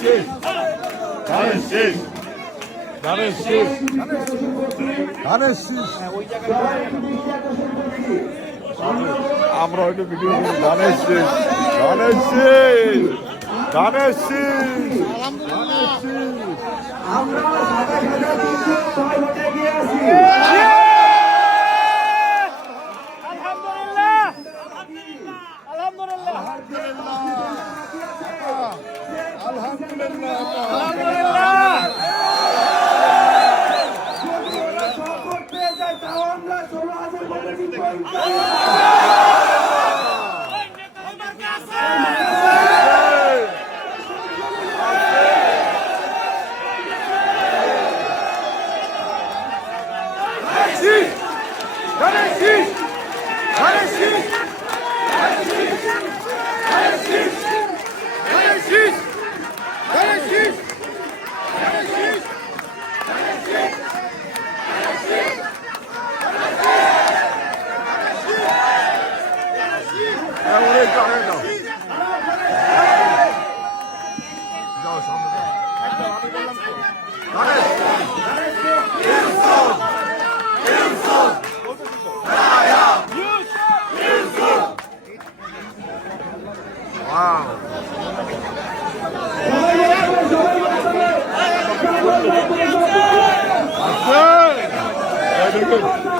শেষ ধানের শেষ ধানের শেষ আমরা হয়তো ভিডিও করি ধানের শেষ ধানের শেষ ধানের শেষ আমরা ছয় ভোটে এগিয়ে Alhamdulillah. Alhamdulillah.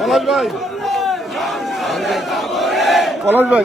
পলাশ ভাই পলাশ ভাই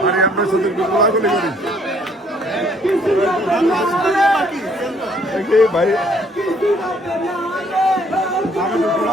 আরে আমরা শুধু গোলাগুলি করি ভাই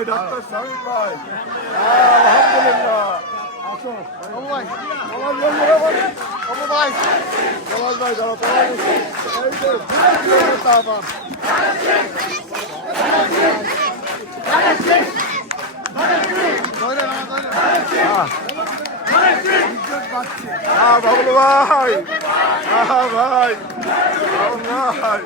ভাই ডাক্তার শামীম ভাই আলহামদুলিল্লাহ আসো ভাই ভাই ভাই